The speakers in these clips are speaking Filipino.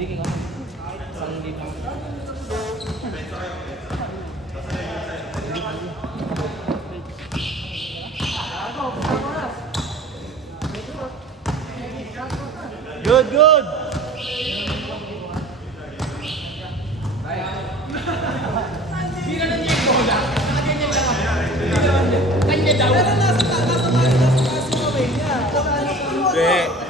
Good, good! Kanya daw. Pero nasa taas yung away niya. Hindi.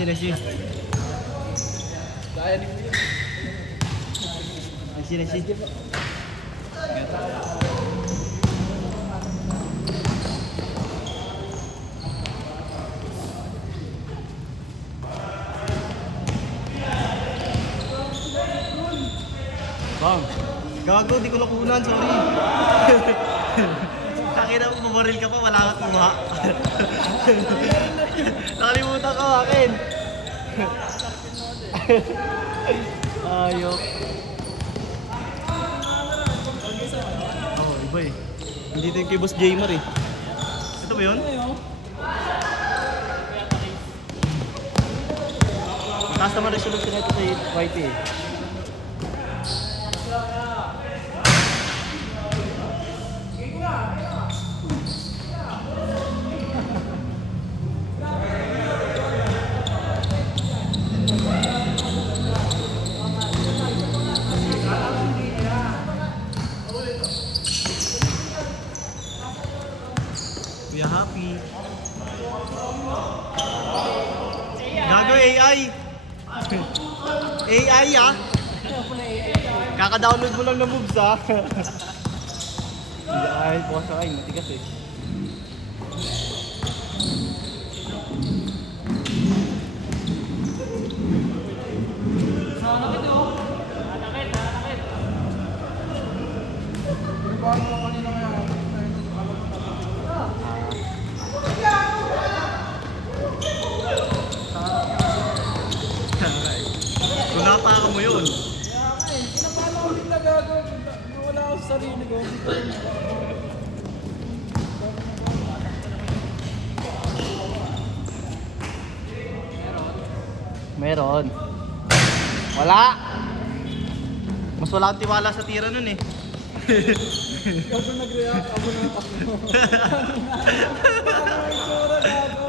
Lesi. Bang, gago, di ko nakunan, sorry. Takina mo, mamaril ka pa, wala ka kumuha. Nakalimutan ka akin. Ayok. Iba eh. Hindi ito yung kay Boss Jamer eh. Ito ba yun? Mataas naman resolution ito sa YT eh. We are happy. Gago AI. AI ah. Kaka-download mo lang ng moves ah. Ay, bukas sa akin, matigas eh. Kung napaka mo yun. Pinapala ko din na gagawin. Wala ako sa sarili ko. Meron. Wala. Mas wala akong tiwala sa tira nun eh. Ako nag-react, ako natakbo. Ano yung tsura gago?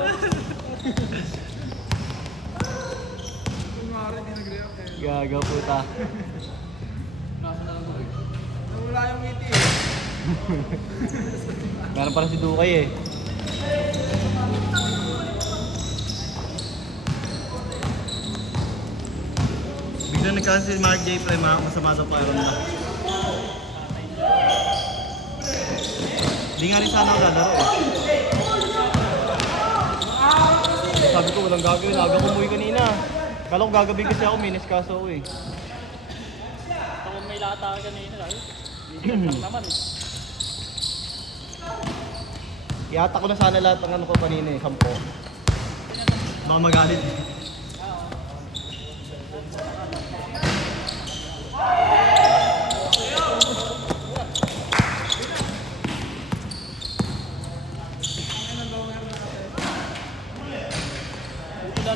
Kunwari, di nag-react eh. Gago puta. Nasa na lang ko eh. Nawala yung ngiti eh. Meron pala si Dukay eh. Biglang nagkasi si Mark J. Pre, masama daw pa ron na. Hindi nga rin sana ako lalaro eh. Sabi ko walang gagawin, aga ko umuwi kanina. Kala ko gagawin kasi ako, minis kaso ako eh. Ako may lata ka kanina lang. Hindi naman eh. Iata ko na sana lahat ng ano ko kanina eh, 10. Baka magalit.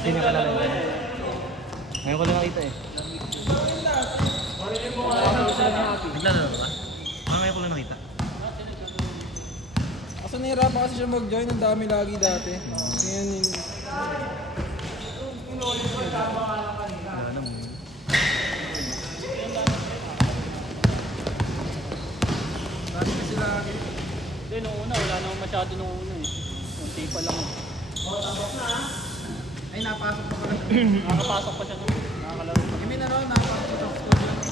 Hindi ka lang. Ngayon ko lang nakita eh. Naglalaro ka? Ngayon ko lang nakita. Kaso nahirapan kasi siya mag-join, ang dami lagi dati. Ngayon, Wala naman. Dati kasi lagi. Hindi, nung una, wala naman masyado nung una eh. Kunti pa lang eh. Ay, napasok pa pala. Nakakapasok pa siya nung nakakalaro. Yung may naroon, napasok sa studio.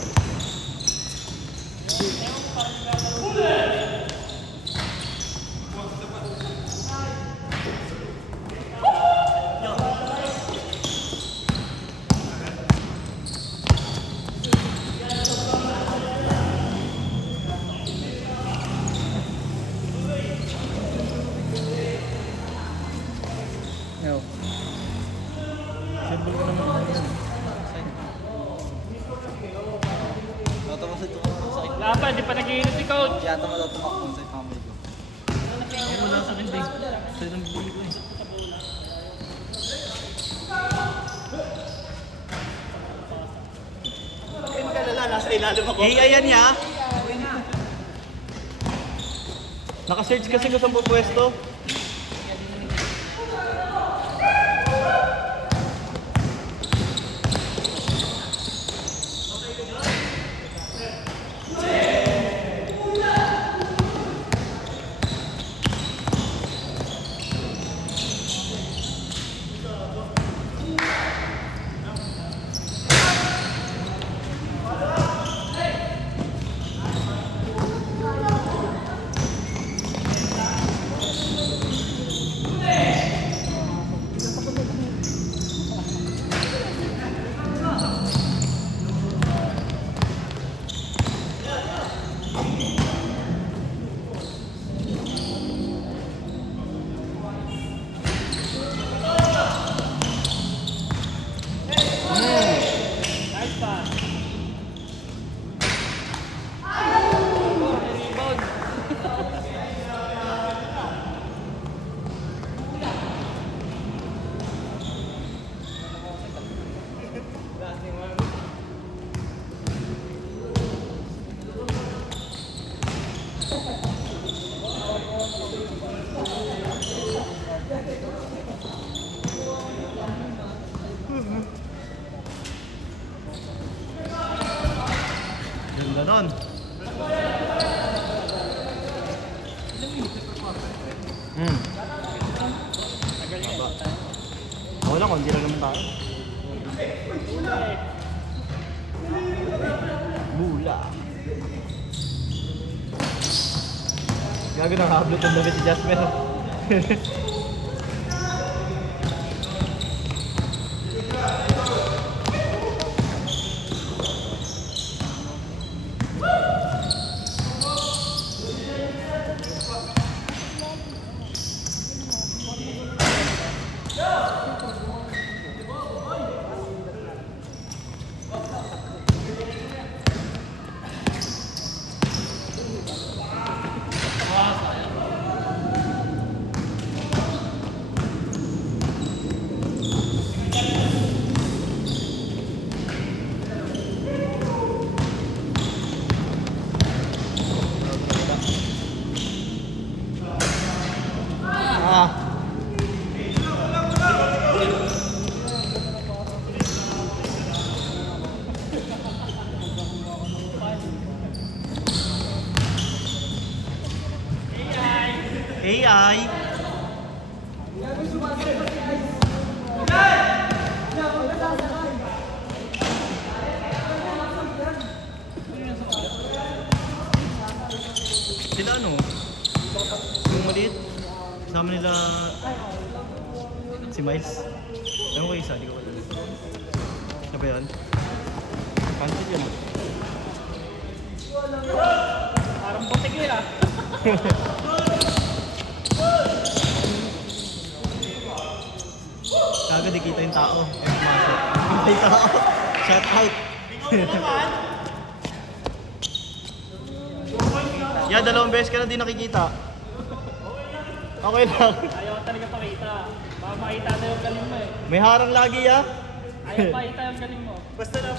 Yo. Symbol ko naman ano yan. Dato mo sa tumakbo sa akin. Wala pa, di pa nag-iinit si coach. Yata mo daw tumakbo sa family ko. Ay, wala sa akin din. Sa'yo nang bibili ko eh. Ay, mag-alala, nasa ilalim ako. Eh, ayan niya. Naka-search kasi ko sa pwesto. Nice pass. Rebound. Ganda nun. Tagal nga. Ako lang, hindi lang naman tayo. Bula. Gago na hablot ng damit si Jasmine. Ah. AI. Sila ano? Yung maliit? Sama nila si Miles. Ewan ko isa, di ko alam. Ano ba yun? Pansit yun. Parang butik nila. Kaga di kita yung tao. Eh, pumasok. Kita yung tao. Shout out. Yeah, 2 beses ka na di nakikita. Okay lang. Ayaw talaga pakita. Baka makita na yung galing mo eh. May harang lagi ya. Ayaw pakita yung galing mo. Basta na.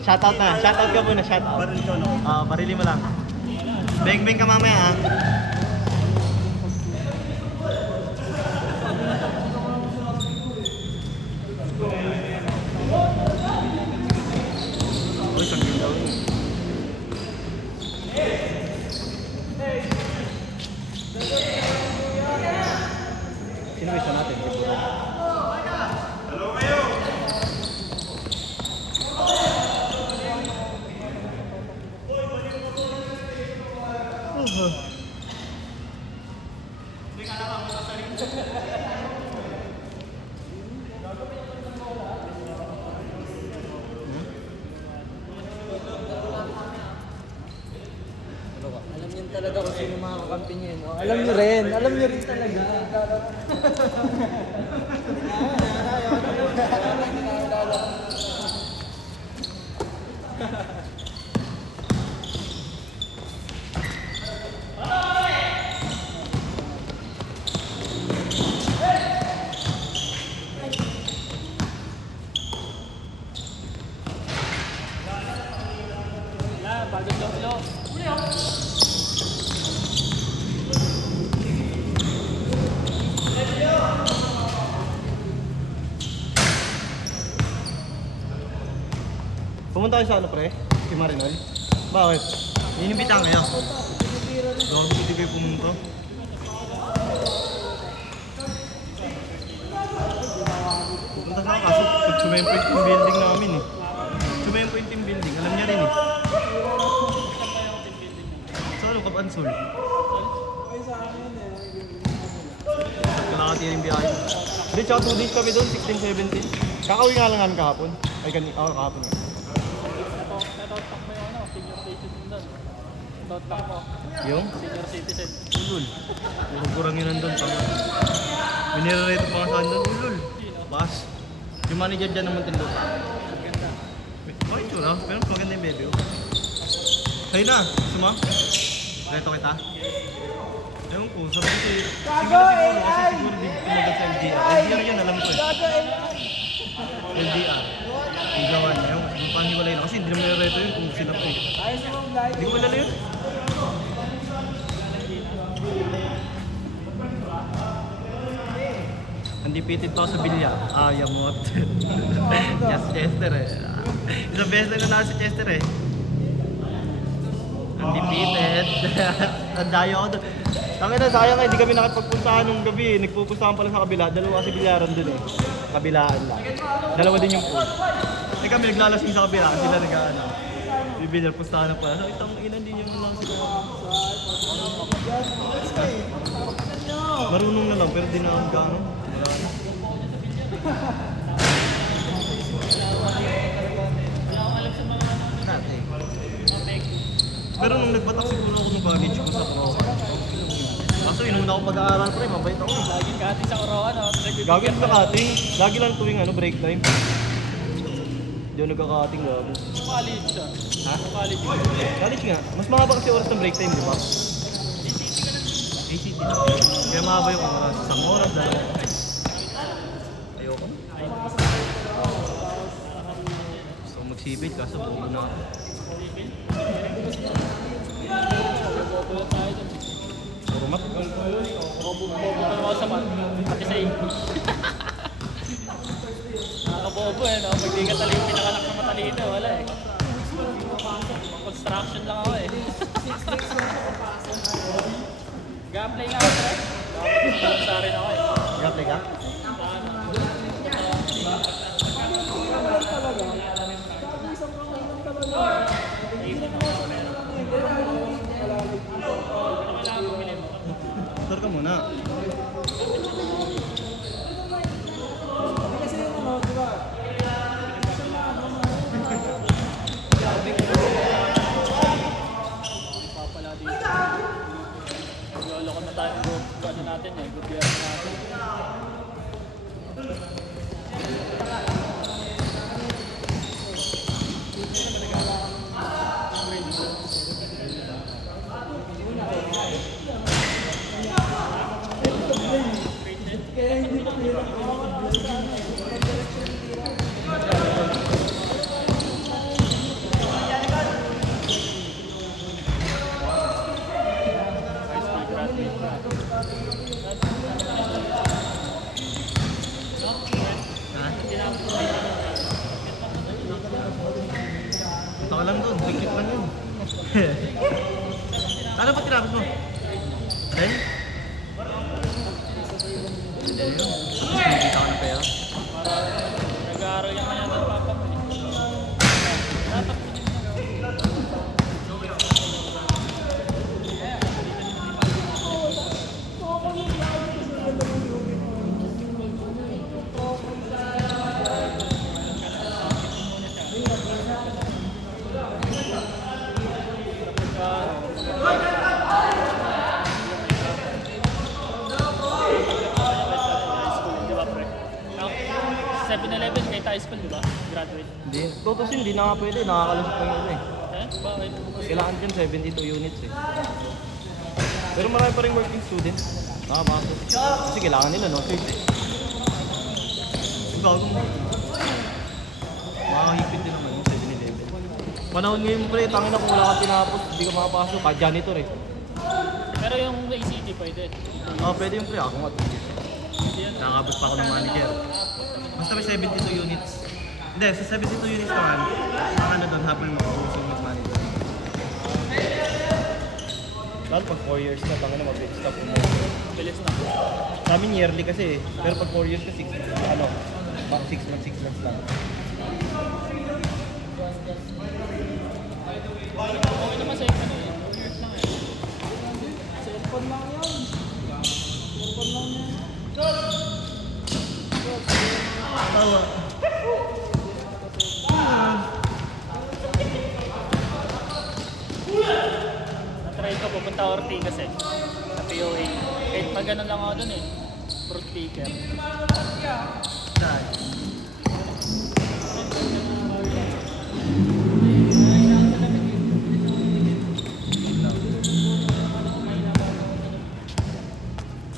Shout out na. Shout out ka muna. Shout out. Baril ko, no? Barili mo lang. Beng-beng ka mamaya ha. Alam niyo talaga kung sino mga kakampi niyo. No? Alam niyo rin. Alam niyo rin talaga. Wala, bagong lolo. Pumunta kayo sa ano pre? Si Marinol? Bakit? Inimbitan kayo? Grabe, hindi kayo pumunta. Pupunta sa kaso, pag sumempoint yung building namin eh. Sumempoint yung building, alam niya rin eh. So ano, Kabansol? Kalakati yung biyahe. Hindi, tsaka 2 days kami doon, 16, 17. Kakauwi nga lang namin kahapon. Ay, kahapon nga. Natotak mo yung ano, senior citizen doon. Natotak mo. Yung? Senior citizen. Ulul. Puro kurang yun nandun. Minirerate pa nga saan doon. Ulul. Bas. Yung manager dyan naman tindog. Ganda. Okay, tsura. Pero maganda yung bebe. Sa'yo na. Gusto mo? Reto kita? Ewan ko. Sabi ko siguro kasi siguro di tumagal sa LDR. LDR yan, alam ko eh. LDR. Yung gawan. Ewan ko. Kung paano hiwalay na. Kasi hindi naman nirereto yun kung sila ko eh. Hindi ko malala yun. Undefeated pa ako sa bilya. Yamot. Yes, Chester eh. Isang beses lang na si Chester eh. Undefeated. Tandayo ako doon. Tangin na, sayang nga, hindi kami nakipagpuntahan nung gabi eh. Nagpupuntahan pala sa kabila. Dalawa kasi bilyaran doon eh. Kabilaan lang. Dalawa din yung pool. Eh kami naglalasing sa kabila. Sila nag-ano. Bibilyar, pustahan na pala. So, itang ina din yung lang siguro. Marunong na lang, pero di na ang gano'n. Pero nung nagbatak siguro ako ng baggage ko sa pro. Kaso inuna ako pag-aaral pre, mabait ako eh. Laging kati sa Oroan, no? Gagawin sa cutting, lagi lang tuwing break time. Hindi ako nagka-cutting gago. College siya. Ha? College. College nga, mas mahaba kasi oras ng break time, di ba? ACT na. Kaya mahaba yung oras, isang oras, dalawang oras. Ayoko. Gusto ko magsipid kaso buo na ako. Bobo tayo dun. Puro mat. Bobo pa naman sa mat. Pati sa English. Nakakabobo eh, no? Pag di ka talino, pinanganak na matalino, wala eh. Construction lang ako eh. Ga-apply nga ako, Trek. Sa rin ako eh. Gabi ka? Motor ka muna. Papala dito. Lolo ko na tayo ng group. Ano natin eh, gobyerno natin. Punta ka lang doon, tingkit lang yun. Ano ba tinapos mo? Eh? Hindi yun. Nakikita ka ng pera. Nag-aaral yung kanya ng papa mo eh. Dapat high school, di ba? Graduate. Hindi. Tutusin, hindi na nga pwede. Nakakalusot lang yun eh. Eh? Bakit? Kailangan dyan 72 units eh. Pero marami pa rin working students. Nakapasok. Kasi kailangan nila, no? Cert eh. Yung bagong... Makakahigpit din naman yung 7-Eleven. Panahon ngayon pre, tangin na kung wala kang tinapos, hindi ka makapasok. Kahit janitor eh. Pero yung ACT pwede. Pwede yung pre. Ako nga. Nakakabot pa ako ng manager. Basta may 72 units. Hindi, sa 72 units naman, ang ano doon, habang mag-usong with manager. Lalo pag 4 years na, tangin na mag-stop mo. Bilis na. Sa amin yearly kasi eh. Pero pag 4 years ka, 6 ano, 6 months lang. Okay naman sa ano eh. 2 years lang eh. Cellphone lang yan. Cellphone lang yan. Tawa. Na-try ko pupunta Ortigas eh. Sa POA. Kahit pag ganun lang ako dun eh. Fruit picker.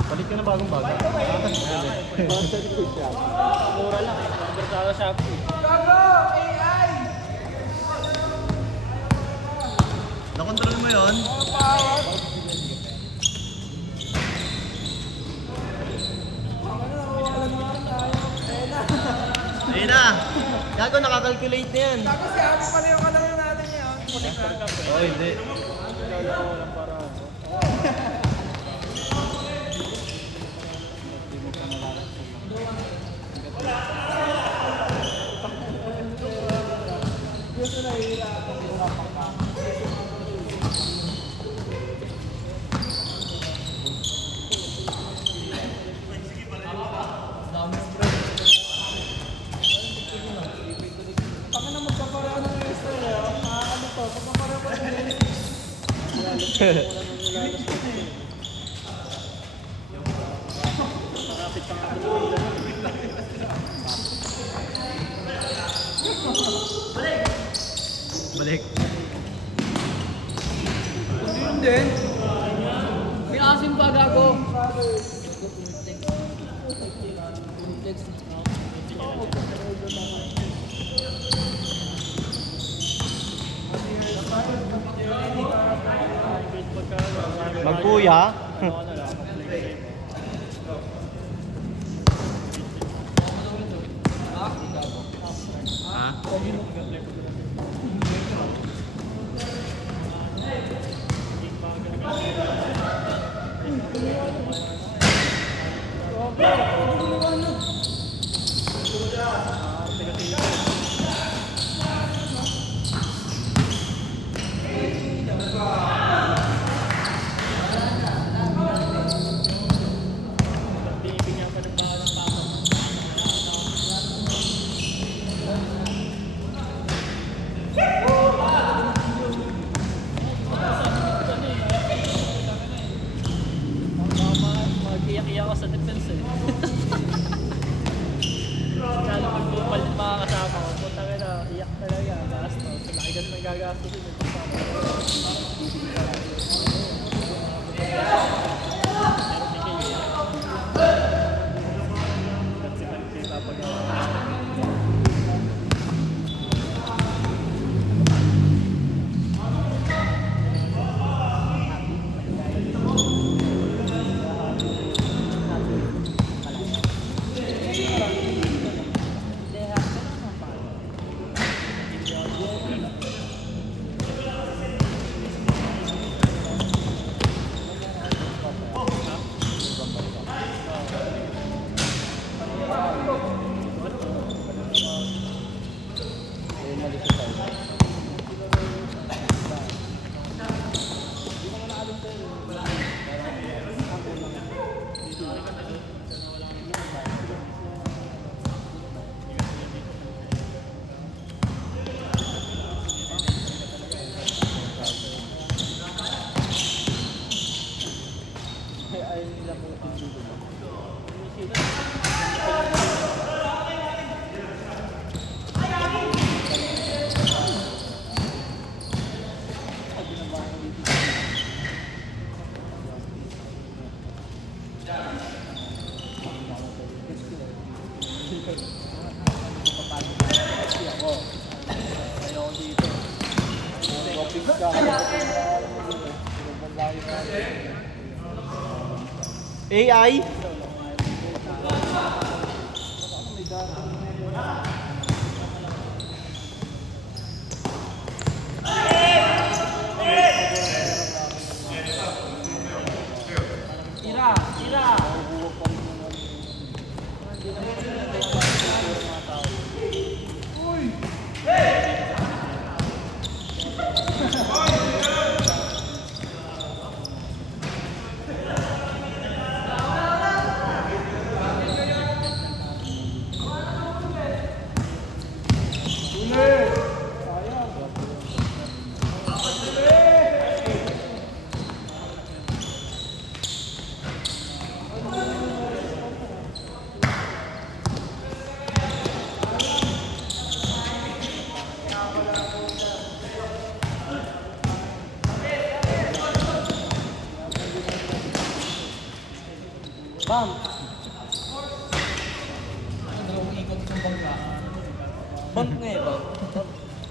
Palit ka na bagong bago. Mura lang eh. Order ka sa Shopee. Nakontrol mo yun? Ayun na! Gago, nakakalculate na yan. Tapos si Ate pala yung kalaro natin yan. Oh, hindi. Tama na magkapareho ng wrestler eh. Ano to? Magkapareho pa ng wrestler. Nakapit ka nga. Balik. Hindi yun din. May asim pa gago. Magkuya. Ano na lang. Ha? AI? Tira! Tira! Bam! Bump nga eh, bump.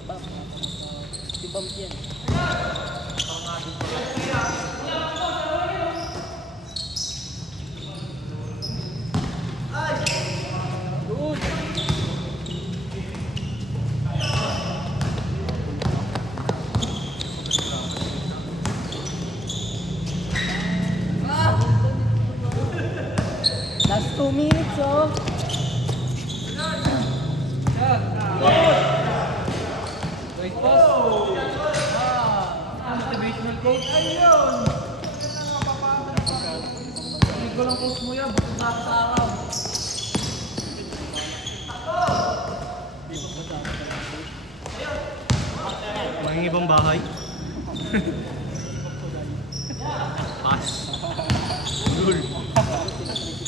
Bump. Si bump yan. Doon! Last 2 minutes, oh! Great pass! Motivational coach. Ayun! Hindi ko lang coach mo yan, bukod na sa araw. Mga ibang bahay. Pass. Lul.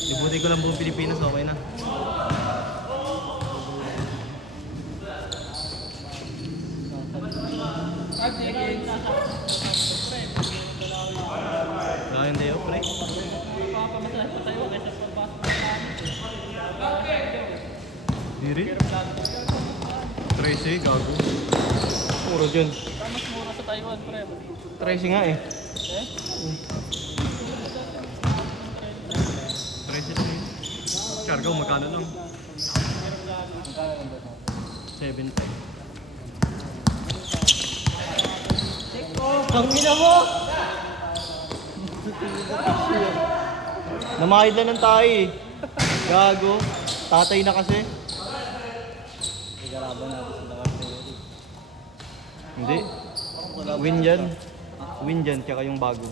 Ibuti ko lang buong Pilipinas, okay na. Kaya hindi ako, pre. Papamasahe pa tayo kaysa sa pagpasok Hindi rin. 13, gago. Puro dyan. mas mura sa Taiwan, pre. 13 nga eh. Eh? 13 lang eh. Karga, magkano lang? 7. Pangina mo! Namahid lang ng tayo eh. Gago. Tatay na kasi. Igaraban natin sila kasi. Hindi. Win yan. Win yan, tsaka yung bago.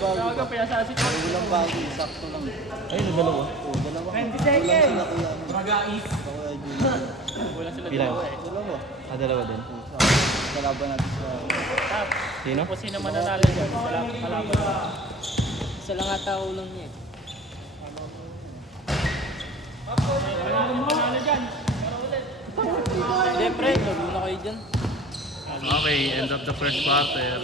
Tawaga pa sa asin. Walang bago, sakto lang. Ay, dalawa. Oo, dalawa. 20 seconds! Wala sila kuya. Magais. Kuya Junior. Wala sila Ilan? dalawa eh. Dalawa. Ah, dalawa din. Kalaban natin sa... Tap. Sino? Kung sino mananalo dyan, kalaban. Isa lang ata ulang niya eh. Kung mananalo dyan. Hindi, pre. Lalo na kayo dyan. Okay, end of the first quarter.